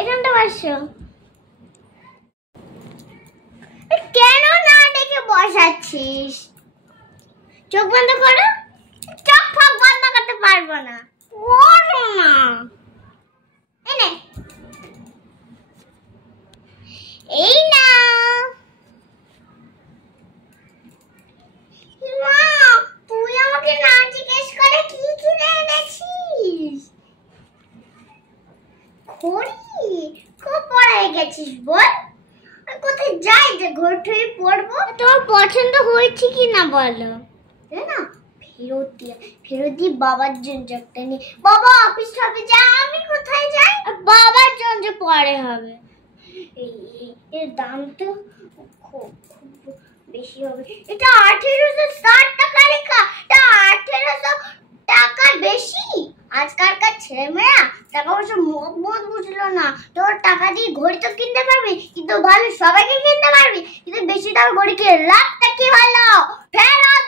এখানটা বসো। কেন না ডেকে বসাচ্ছিস? চোখ বন্ধ করো। চোখ ফাঁক বন্ধ করতে পারবো না। করো না। এনে এই না মা, তুই আমাকে না জিজ্ঞেস করে কি কিনে এনেছিস? ঘড়ি? খুব পড়ায় গেছিস বল। কোথায় যাই যে ঘড়ি ঠড়ি পরবো? তোর পছন্দ হয়েছে কি না বলো। না ফেরত দিয়ে বাবার জন্য একটা নি। বাবা অফিস হবে যা, আমি কোথায় যাই? বাবার জন্য পরে হবে। এর দাম তো খুব বেশি হবে। এটা 1860 টাকা লেখা। এটা 1800 টাকা বেশি। আজকালকার ছেলেমেয়েরা টাকা পয়সা মত বুঝলো না। তোর টাকা দিয়ে ঘড়ি তো কিনতে পারবি, কিন্তু ভালো সবাইকে কিনতে পারবি, কিন্তু বেশি দাম ঘড়ি কিনে লাভটা কি হলো? ফেরত